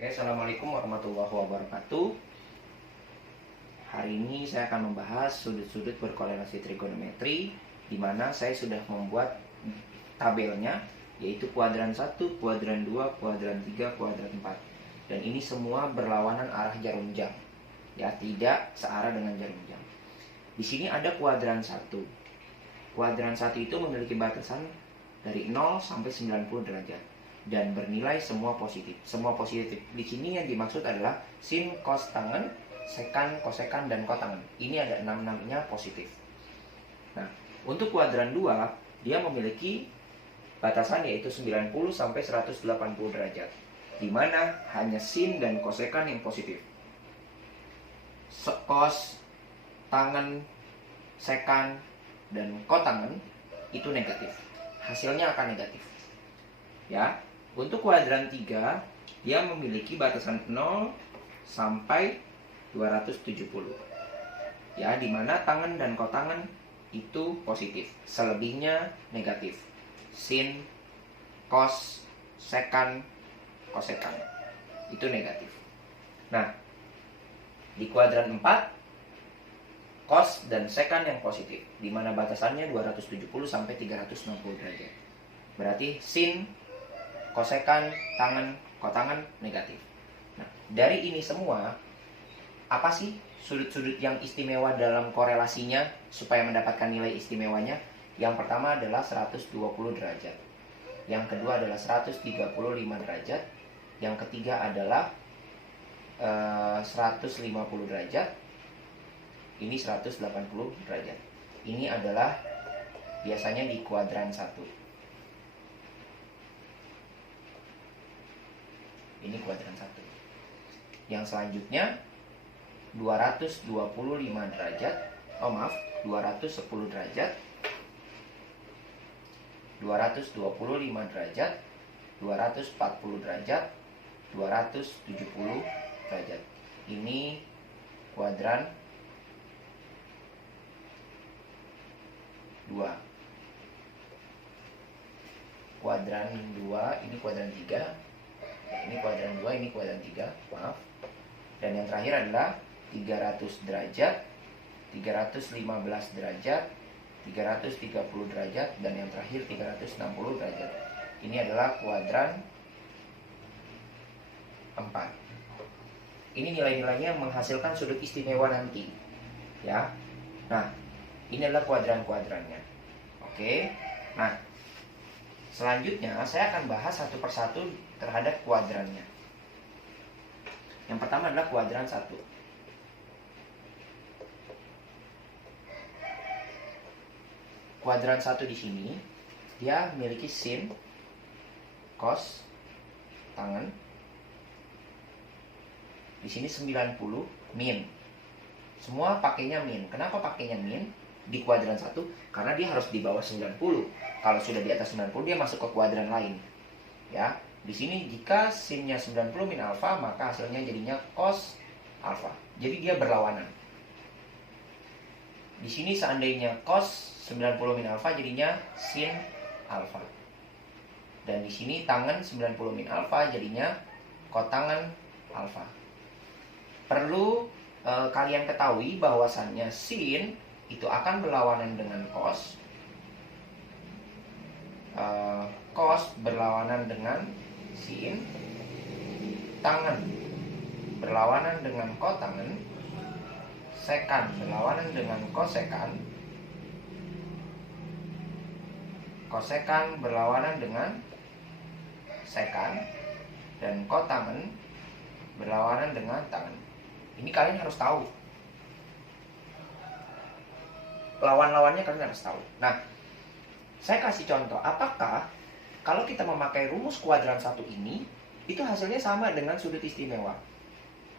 Oke, Assalamualaikum warahmatullahi wabarakatuh. Hari ini saya akan membahas sudut-sudut berkorelasi trigonometri, di mana saya sudah membuat tabelnya, yaitu kuadran 1, kuadran 2, kuadran 3, kuadran 4. Dan ini semua berlawanan arah jarum jam. Ya, tidak searah dengan jarum jam. Di sini ada kuadran 1. Kuadran 1 itu memiliki batasan dari 0 sampai 90 derajat. Dan bernilai semua positif. Semua positif di sini yang dimaksud adalah sin, cos tangen, sekan, kosekan, dan kotangen. Ini ada 6-6-nya positif. Nah, untuk kuadran 2, dia memiliki batasan yaitu 90 sampai 180 derajat. Di mana hanya sin dan kosekan yang positif. Cos, tangen, sekan, dan kotangen itu negatif. Hasilnya akan negatif. Ya. Untuk kuadran 3, dia memiliki batasan 0 sampai 270. Ya, di mana tangen dan kotangen itu positif, selebihnya negatif. Sin, cos, sekan, kosekan itu negatif. Nah, di kuadran 4, cos dan sekan yang positif, di mana batasannya 270 sampai 360 derajat. Berarti sin, kosekan, tangen, kotangen negatif. Nah, dari ini semua, apa sih sudut-sudut yang istimewa dalam korelasinya supaya mendapatkan nilai istimewanya? Yang pertama adalah 120 derajat. Yang kedua adalah 135 derajat. Yang ketiga adalah 150 derajat. Ini 180 derajat. Ini adalah biasanya di kuadran 1. Ini kuadran 1. Yang selanjutnya 225 derajat. 210 derajat. 225 derajat. 240 derajat. 270 derajat. Ini kuadran 2. Kuadran 2, ini kuadran 3. Ini kuadran 2, ini kuadran 3, maaf. Dan yang terakhir adalah 300 derajat, 315 derajat, 330 derajat, dan yang terakhir 360 derajat. Ini adalah kuadran 4. Ini nilai-nilainya menghasilkan sudut istimewa nanti. Ya. Nah, ini adalah kuadran-kuadrannya. Oke. Nah, selanjutnya saya akan bahas satu persatu terhadap kuadrannya. Yang pertama adalah kuadran 1. Kuadran 1 di sini dia memiliki sin, cos, tangen. Di sini 90, min. Semua pakainya min. Kenapa pakainya min di kuadran 1? Karena dia harus di bawah 90. Kalau sudah di atas 90 dia masuk ke kuadran lain. Ya. Di sini jika sinnya 90 min alfa, maka hasilnya jadinya cos alfa. Jadi dia berlawanan. Di sini seandainya cos 90 min alfa jadinya sin alfa. Dan di sini tangen 90 min alfa jadinya kotangen alfa. Perlu kalian ketahui bahwasannya sin itu akan berlawanan dengan cos. Cos berlawanan dengan sin, tangen berlawanan dengan kotangen, sekan berlawanan dengan kosekan, kosekan berlawanan dengan sekan, dan kotangen berlawanan dengan tangen. Ini kalian harus tahu. Lawan-lawannya kalian harus tahu. Nah, saya kasih contoh. Apakah kalau kita memakai rumus kuadran 1 ini, itu hasilnya sama dengan sudut istimewa?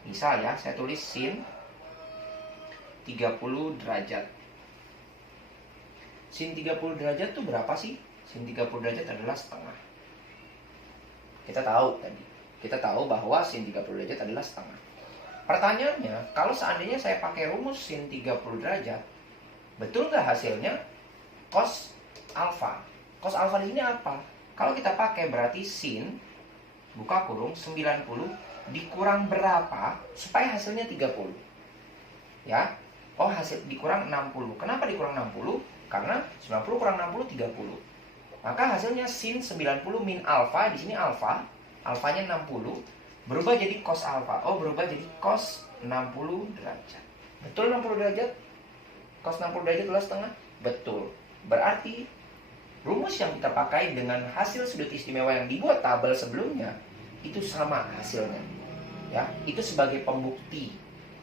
Misal ya, saya tulis sin 30 derajat. Sin 30 derajat itu berapa sih? Sin 30 derajat adalah setengah. Kita tahu tadi. Kita tahu bahwa sin 30 derajat adalah setengah. Pertanyaannya, kalau seandainya saya pakai rumus sin 30 derajat, betul nggak hasilnya cos alfa? Cos alfa di sini apa? Kalau kita pakai berarti sin buka kurung 90 dikurang berapa supaya hasilnya 30. Ya. Oh, hasil dikurang 60. Kenapa dikurang 60? Karena 90 kurang 60 30. Maka hasilnya sin 90 min alfa, di sini alfa, alfanya 60, berubah jadi cos alfa. Oh, berubah jadi cos 60 derajat. Betul 60 derajat? Cos 60 derajat adalah setengah? Betul. Berarti rumus yang kita pakai dengan hasil sudut istimewa yang dibuat tabel sebelumnya itu sama hasilnya. Ya, itu sebagai pembukti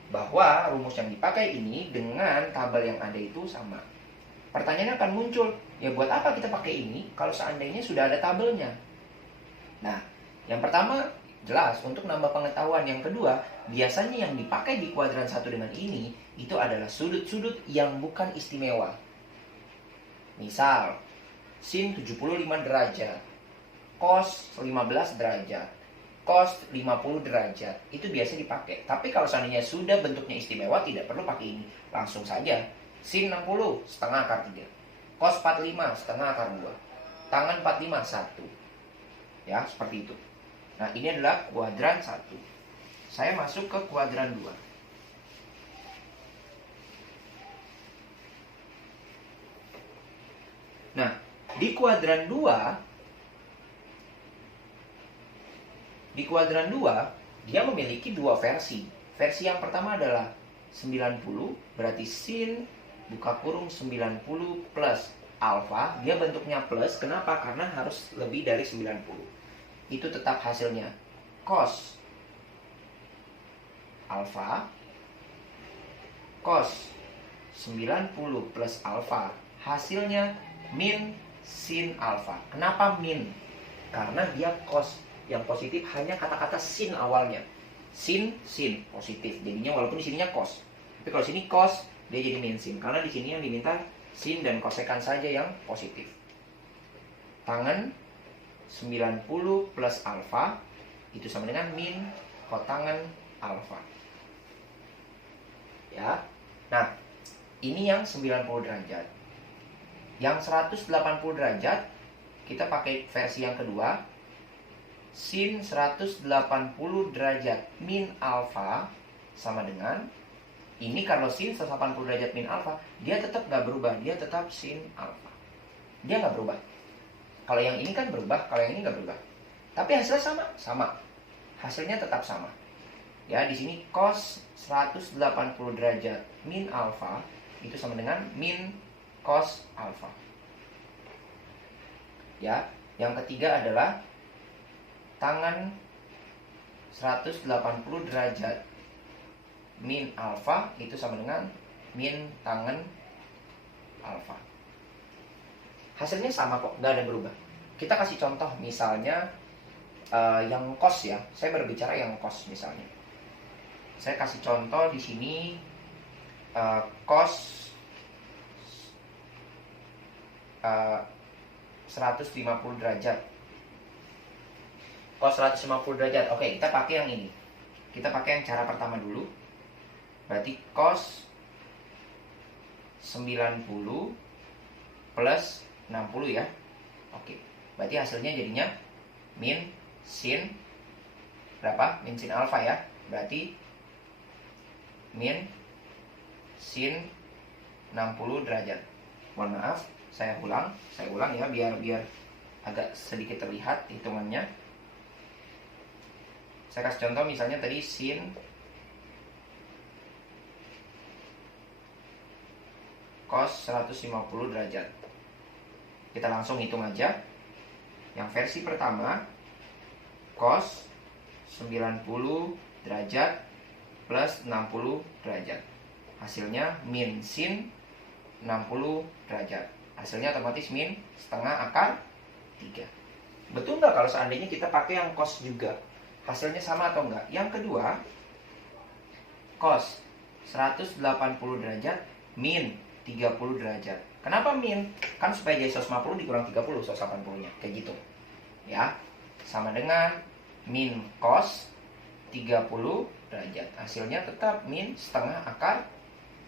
bahwa rumus yang dipakai ini dengan tabel yang ada itu sama. Pertanyaannya akan muncul, ya buat apa kita pakai ini kalau seandainya sudah ada tabelnya? Nah, yang pertama jelas untuk nambah pengetahuan. Yang kedua, biasanya yang dipakai di kuadran 1 dengan ini itu adalah sudut-sudut yang bukan istimewa. Misal, sin 75 derajat, cos 15 derajat, cos 50 derajat, itu biasa dipakai. Tapi kalau seandainya sudah bentuknya istimewa, tidak perlu pakai ini. Langsung saja, sin 60 setengah akar 3, cos 45 setengah akar 2, tangan 45 1. Ya, seperti itu. Nah, ini adalah kuadran 1. Saya masuk ke kuadran 2. Nah, di kuadran 2 dia memiliki dua versi. Versi yang pertama adalah 90, berarti sin buka kurung 90 plus alfa. Dia bentuknya plus, kenapa? Karena harus lebih dari 90. Itu tetap hasilnya cos alfa, cos 90 plus alfa, hasilnya min sin alfa. Kenapa min? Karena dia cos, yang positif hanya kata-kata sin awalnya. Sin positif, jadinya walaupun di sininya cos. Tapi kalau sini cos, dia jadi min sin. Karena di sini yang diminta sin dan kosekan saja yang positif. Tangan 90 plus alfa itu sama dengan min kotangan alfa. Ya. Nah, ini yang 90 derajat. Yang 180 derajat kita pakai versi yang kedua. Sin 180 derajat min alfa sama dengan ini. Kalau sin 180 derajat min alfa, dia tetap nggak berubah, dia tetap sin alfa. Dia nggak berubah. Kalau yang ini kan berubah, kalau yang ini nggak berubah. Tapi hasilnya sama. Hasilnya tetap sama. Ya, di sini cos 180 derajat min alfa itu sama dengan min cos alfa. Ya, yang ketiga adalah tangan 180 derajat min alfa itu sama dengan min tangan alfa. Hasilnya sama kok, nggak ada berubah. Kita kasih contoh misalnya yang cos ya. Saya berbicara yang cos misalnya. Saya kasih contoh di sini cos 150 derajat. Cos 150 derajat. Oke, kita pakai yang ini. Kita pakai yang cara pertama dulu. Berarti cos 90 plus 60 ya. Oke. Berarti hasilnya jadinya min sin berapa? Min sin alfa ya. Berarti min sin 60 derajat. Mohon maaf, saya ulang ya biar agak sedikit terlihat hitungannya. Saya kasih contoh misalnya tadi sin cos 150 derajat. Kita langsung hitung aja. Yang versi pertama cos 90 derajat plus 60 derajat. Hasilnya min sin 60 derajat. Hasilnya otomatis min setengah akar 3. Betul nggak kalau seandainya kita pakai yang cos juga? Hasilnya sama atau enggak? Yang kedua, cos 180 derajat min 30 derajat. Kenapa min? Kan supaya jadi 150 dikurang 30 180-nya. Kayak gitu. Ya. Sama dengan min cos 30 derajat. Hasilnya tetap min setengah akar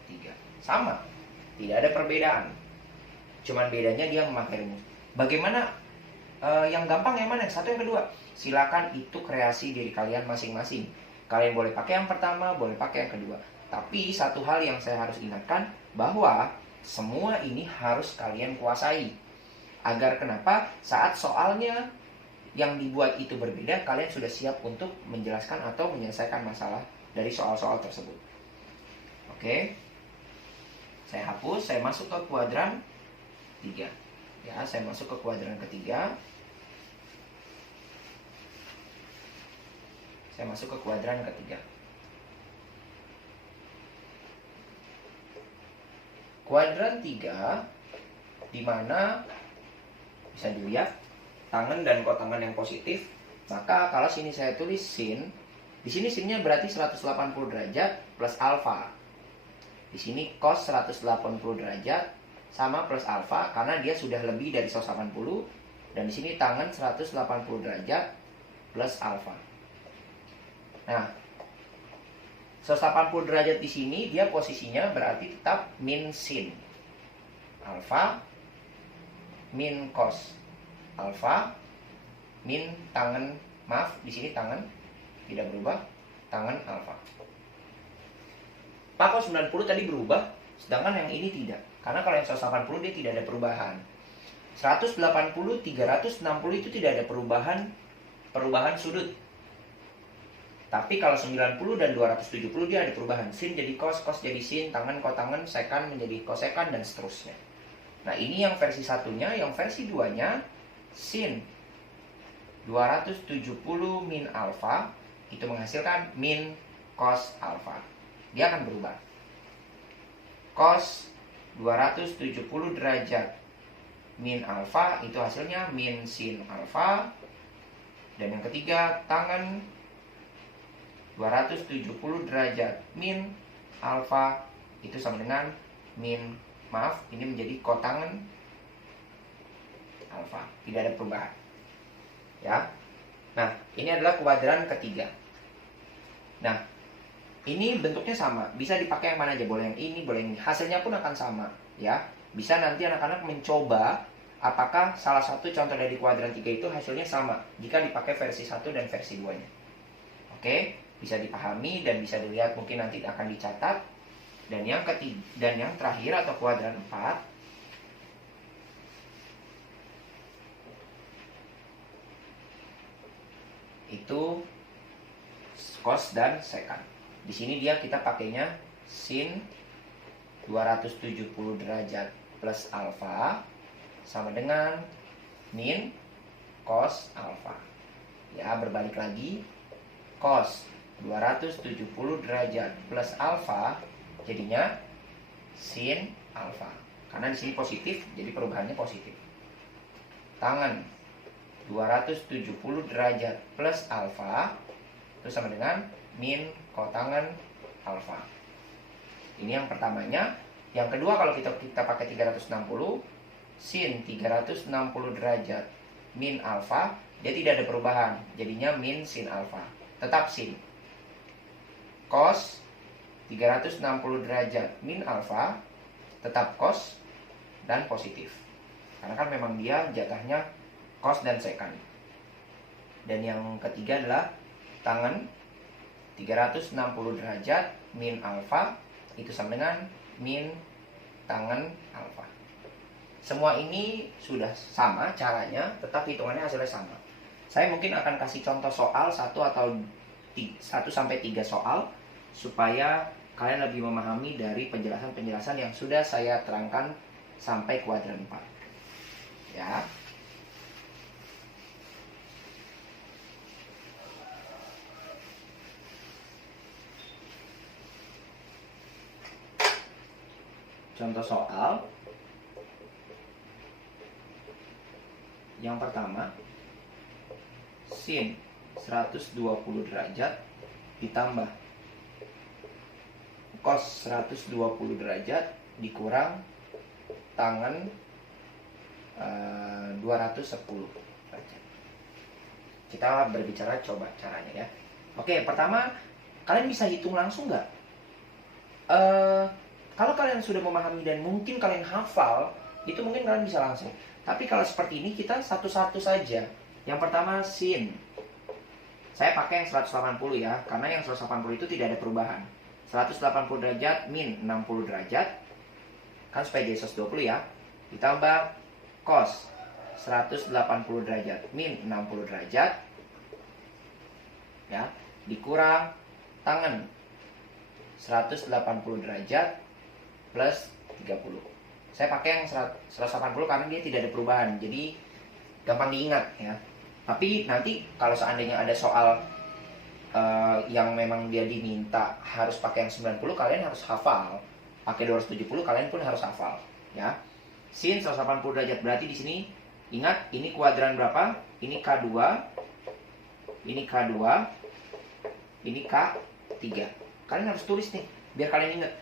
3. Sama. Tidak ada perbedaan. Cuman bedanya dia memakai rumus. Bagaimana yang gampang yang mana? Yang satu, yang kedua? Silakan, itu kreasi diri kalian masing-masing. Kalian boleh pakai yang pertama, boleh pakai yang kedua. Tapi satu hal yang saya harus ingatkan, bahwa semua ini harus kalian kuasai. Agar kenapa? Saat soalnya yang dibuat itu berbeda, kalian sudah siap untuk menjelaskan atau menyelesaikan masalah dari soal-soal tersebut. Oke. Saya hapus, saya masuk ke kuadran 3. Ya, saya masuk ke kuadran ketiga. Saya masuk ke kuadran ketiga. Kuadran 3, di mana bisa dilihat tangan dan kotangan yang positif. Maka kalau sini saya tulis sin, di sini sinnya berarti 180 derajat plus alfa. Di sini cos 180 derajat sama plus alfa karena dia sudah lebih dari 180, dan di sini tangan 180 derajat plus alfa. Nah, 180 derajat di sini dia posisinya berarti tetap min sin alfa min cos alfa min tangan, maaf di sini tangan tidak berubah, tangan alfa. Pak, kok 90 tadi berubah, sedangkan yang ini tidak. Karena kalau yang 180 dia tidak ada perubahan. 180, 360 itu tidak ada perubahan sudut. Tapi kalau 90 dan 270 dia ada perubahan. Sin jadi cos, cos jadi sin, tangan kotangan, sekan menjadi kosekan, dan seterusnya. Nah, ini yang versi satunya. Yang versi 2-nya, sin 270 min alfa itu menghasilkan min cos alfa. Dia akan berubah. Cos 270 derajat min alfa itu hasilnya min sin alfa. Dan yang ketiga, tangan 270 derajat min alfa itu sama dengan min, maaf, ini menjadi kotangan alfa. Tidak ada perubahan. Ya. Nah, ini adalah kuadran ketiga. Nah, ini bentuknya sama, bisa dipakai yang mana aja, boleh yang ini, boleh yang ini. Hasilnya pun akan sama, ya. Bisa nanti anak-anak mencoba apakah salah satu contoh dari kuadran 3 itu hasilnya sama jika dipakai versi 1 dan versi 2-nya. Oke, bisa dipahami dan bisa dilihat, mungkin nanti akan dicatat. Dan yang ketiga dan yang terakhir atau kuadran 4 itu cos dan sekan. Di sini kita pakainya sin 270 derajat plus alfa sama dengan min cos alfa. Ya, berbalik lagi, cos 270 derajat plus alfa jadinya sin alfa. Karena di sini positif, jadi perubahannya positif. Tangan 270 derajat plus alfa itu sama dengan min kotangan alfa. Ini yang pertamanya. Yang kedua, kalau kita pakai 360, sin 360 derajat min alfa, dia tidak ada perubahan, jadinya min sin alfa, tetap sin. Cos 360 derajat min alfa, tetap cos dan positif. Karena kan memang dia jatahnya cos dan sekan. Dan yang ketiga adalah tangan 360 derajat min alfa itu sama dengan min tangan alfa. Semua ini sudah sama caranya, tetap hitungannya hasilnya sama. Saya mungkin akan kasih contoh soal 1 sampai 3 soal supaya kalian lebih memahami dari penjelasan-penjelasan yang sudah saya terangkan sampai kuadran 4. Ya. Contoh soal yang pertama, sin 120 derajat ditambah cos 120 derajat dikurang tangan 210 derajat. Kita berbicara coba caranya ya. Oke, pertama kalian bisa hitung langsung nggak? Kalau kalian sudah memahami dan mungkin kalian hafal itu mungkin kalian bisa langsung. Tapi kalau seperti ini kita satu-satu saja. Yang pertama sin. Saya pakai yang 180 ya, karena yang 180 itu tidak ada perubahan. 180 derajat min 60 derajat, kan supaya jadi 120 ya. Ditambah cos 180 derajat min 60 derajat, ya, dikurang tangen 180 derajat plus 30. Saya pakai yang 180 karena dia tidak ada perubahan, jadi gampang diingat ya. Tapi nanti kalau seandainya ada soal yang memang dia diminta harus pakai yang 90, kalian harus hafal. Pakai 270 kalian pun harus hafal ya. Sin 180 derajat berarti di sini ingat ini kuadran berapa? Ini K2, ini K2, ini K3. Kalian harus tulis nih biar kalian ingat.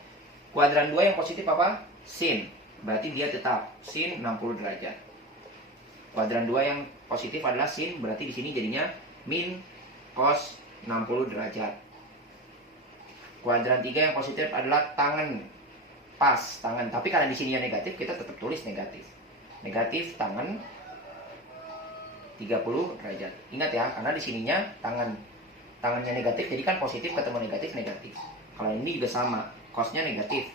Kuadran 2 yang positif apa? Sin. Berarti dia tetap sin 60 derajat. Kuadran 2 yang positif adalah sin, berarti di sini jadinya min cos 60 derajat. Kuadran 3 yang positif adalah tangen. Pas, tangen. Tapi karena di sini yang negatif, kita tetap tulis negatif. Negatif tangen 30 derajat. Ingat ya, karena di sininya tangen. Tangannya negatif, jadi kan positif ketemu negatif, negatif. Kalau ini juga sama, cosnya negatif.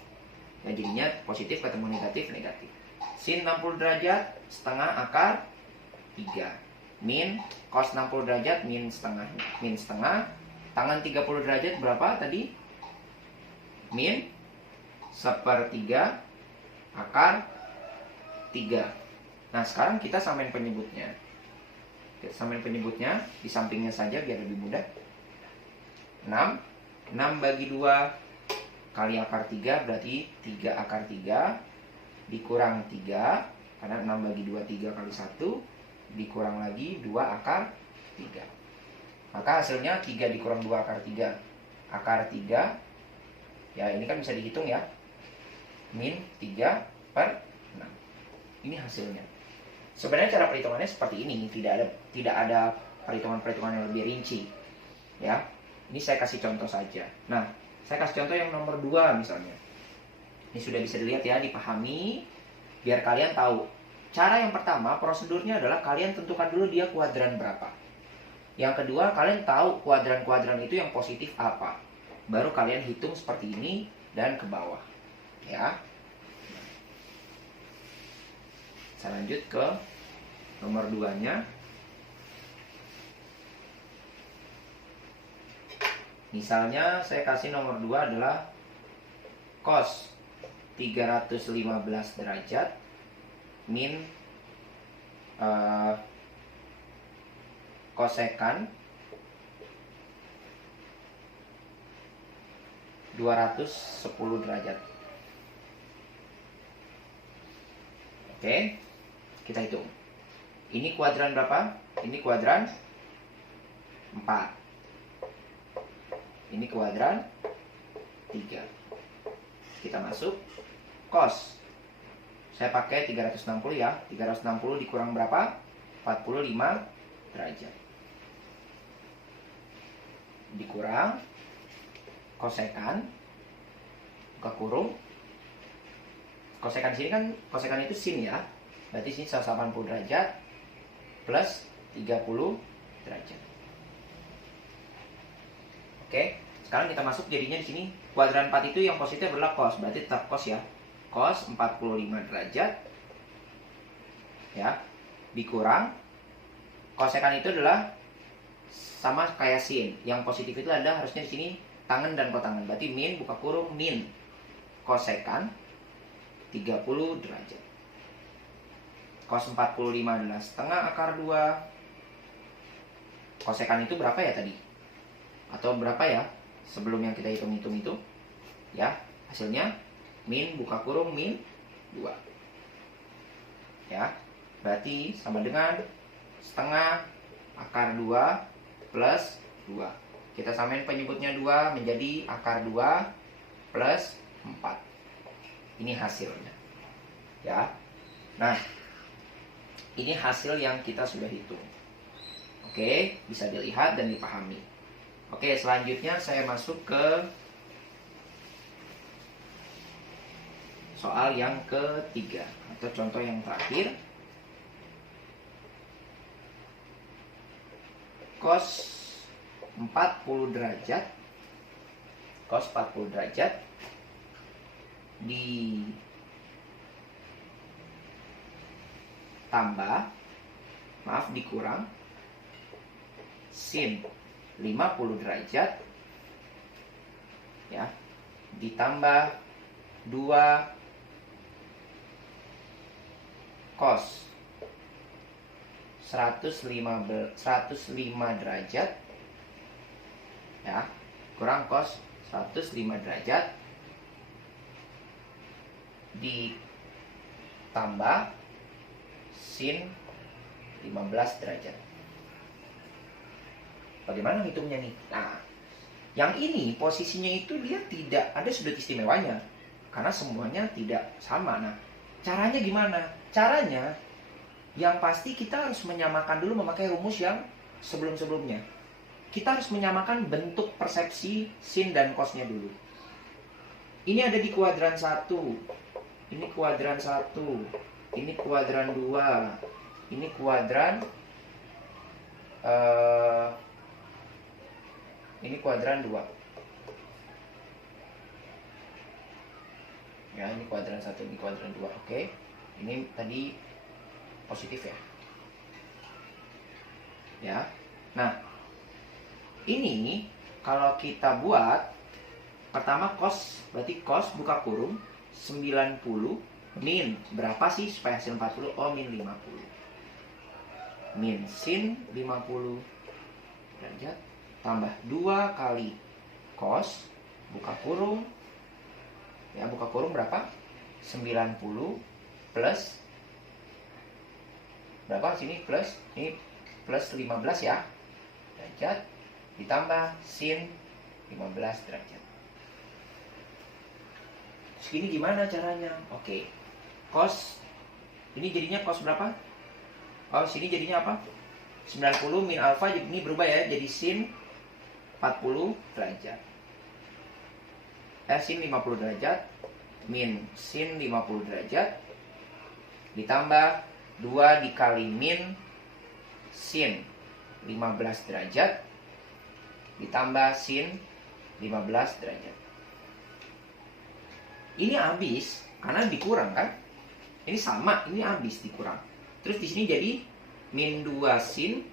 Ya, jadinya positif ketemu negatif, negatif. Sin 60 derajat, setengah akar 3. Min cos 60 derajat, min setengah. Tangan 30 derajat berapa tadi? Min 1/3 akar 3. Nah, sekarang kita samain penyebutnya. Kita samain penyebutnya di sampingnya saja biar lebih mudah. 6 bagi 2 kali akar 3 berarti 3 akar 3 dikurang 3, karena 6 bagi 2 3 kali 1, dikurang lagi 2 akar 3. Maka hasilnya 3 dikurang 2 akar 3. Akar 3, ya ini kan bisa dihitung ya, min 3/6. Ini hasilnya. Sebenarnya cara perhitungannya seperti ini, tidak ada perhitungan-perhitungan yang lebih rinci ya. Ini saya kasih contoh saja. Nah, saya kasih contoh yang nomor 2 misalnya. Ini sudah bisa dilihat ya, dipahami biar kalian tahu. Cara yang pertama, prosedurnya adalah kalian tentukan dulu dia kuadran berapa. Yang kedua, kalian tahu kuadran-kuadran itu yang positif apa. Baru kalian hitung seperti ini dan ke bawah. Ya. Saya lanjut ke nomor 2-nya. Misalnya saya kasih nomor 2 adalah cos 315 derajat min kosekan 210 derajat. Oke, kita hitung. Ini kuadran berapa? Ini kuadran 4. Ini kuadran 3. Kita masuk cos. Saya pakai 360 ya. 360 dikurang berapa? 45 derajat. Dikurang kosekan, buka kurung. Kosekan sini kan, kosekan itu sin ya. Berarti sini 180 derajat plus 30 derajat. Oke, sekarang kita masuk jadinya di sini kuadran 4 itu yang positif adalah cos, berarti tetap cos ya. Cos 45 derajat ya, dikurang kosekan itu adalah sama kayak sin. Yang positif itu adalah harusnya di sini tangen dan kotangan. Berarti min buka kurung min kosekan 30 derajat. Cos 45 adalah setengah akar 2. Kosekan itu berapa ya tadi? Atau berapa ya sebelum yang kita hitung-hitung itu ya, hasilnya min buka kurung min 2 ya, berarti sama dengan setengah akar 2 plus 2. Kita samain penyebutnya 2 menjadi akar 2 plus 4. Ini hasilnya ya. Nah, ini hasil yang kita sudah hitung. Oke, bisa dilihat dan dipahami. Oke, selanjutnya saya masuk ke soal yang ketiga. atau contoh yang terakhir, cos 40 derajat, cos 40 derajat ditambah, dikurang sin 50 derajat ya, ditambah 2 cos 105 derajat ya, kurang cos 105 derajat ditambah sin 15 derajat. Bagaimana hitungnya nih? Nah, yang ini posisinya itu dia tidak ada sudut istimewanya karena semuanya tidak sama. Nah, caranya gimana? Caranya yang pasti kita harus menyamakan dulu, memakai rumus yang sebelum-sebelumnya. Kita harus menyamakan bentuk persepsi sin dan cosnya dulu. Ini ada di kuadran 1. Ini kuadran 1. Ini kuadran 2. Ini kuadran ini kuadran 2. Ya, ini kuadran 1, ini kuadran 2. Oke. Ini tadi positif ya. Ya. Nah, ini kalau kita buat pertama cos, berarti cos buka kurung 90 min berapa sih supaya hasil 40? Oh, min 50. Min sin 50 derajat tambah 2 kali cos buka kurung ya, buka kurung berapa? 90 plus berapa sini, plus ini plus 15 ya derajat ditambah sin 15 derajat. Terus gini gimana caranya? Oke, cos ini jadinya cos berapa? Oh, sini jadinya apa? 90 min alfa, ini berubah ya jadi sin 40 derajat. Sin 50 derajat min sin 50 derajat ditambah 2 dikali min sin 15 derajat ditambah sin 15 derajat. Ini habis karena dikurang kan? Ini sama, ini habis dikurang. Terus di sini jadi min 2 sin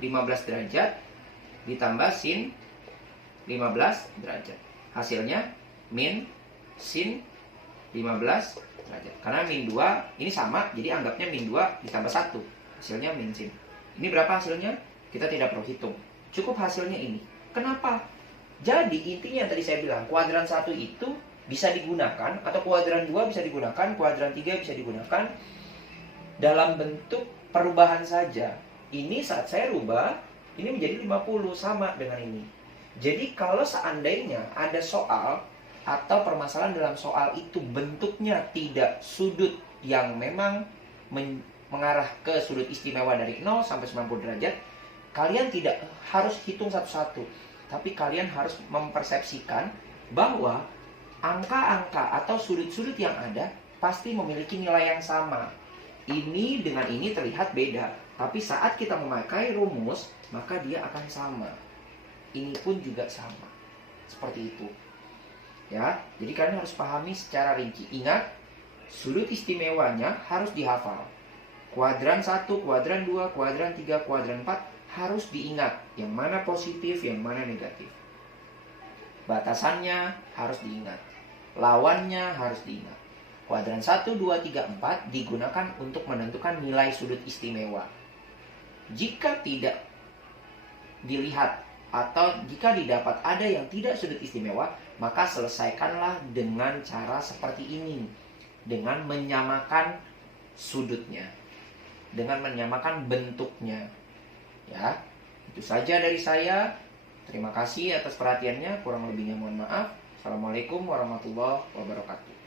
15 derajat ditambah sin 15 derajat. Hasilnya min sin 15 derajat. Karena min 2 ini sama, jadi anggapnya min 2 ditambah 1. Hasilnya min sin. Ini berapa hasilnya? Kita tidak perlu hitung. Cukup hasilnya ini. Kenapa? Jadi intinya yang tadi saya bilang, kuadran 1 itu bisa digunakan, atau kuadran 2 bisa digunakan, kuadran 3 bisa digunakan dalam bentuk perubahan saja. Ini saat saya rubah, ini menjadi 50, sama dengan ini. Jadi kalau seandainya ada soal atau permasalahan dalam soal itu bentuknya tidak sudut yang memang mengarah ke sudut istimewa dari 0 sampai 90 derajat, kalian tidak harus hitung satu-satu, tapi kalian harus mempersepsikan bahwa angka-angka atau sudut-sudut yang ada pasti memiliki nilai yang sama. Ini dengan ini terlihat beda, tapi saat kita memakai rumus, maka dia akan sama. Ini pun juga sama. Seperti itu. Ya, jadi kalian harus pahami secara rinci. Ingat, sudut istimewanya harus dihafal. Kuadran 1, kuadran 2, kuadran 3, kuadran 4 harus diingat. Yang mana positif, yang mana negatif. Batasannya harus diingat. Lawannya harus diingat. Kuadran 1, 2, 3, 4 digunakan untuk menentukan nilai sudut istimewa. Jika tidak dilihat atau jika didapat ada yang tidak sudut istimewa, maka selesaikanlah dengan cara seperti ini. Dengan menyamakan sudutnya. Dengan menyamakan bentuknya. Ya, itu saja dari saya. Terima kasih atas perhatiannya. Kurang lebihnya mohon maaf. Assalamualaikum warahmatullahi wabarakatuh.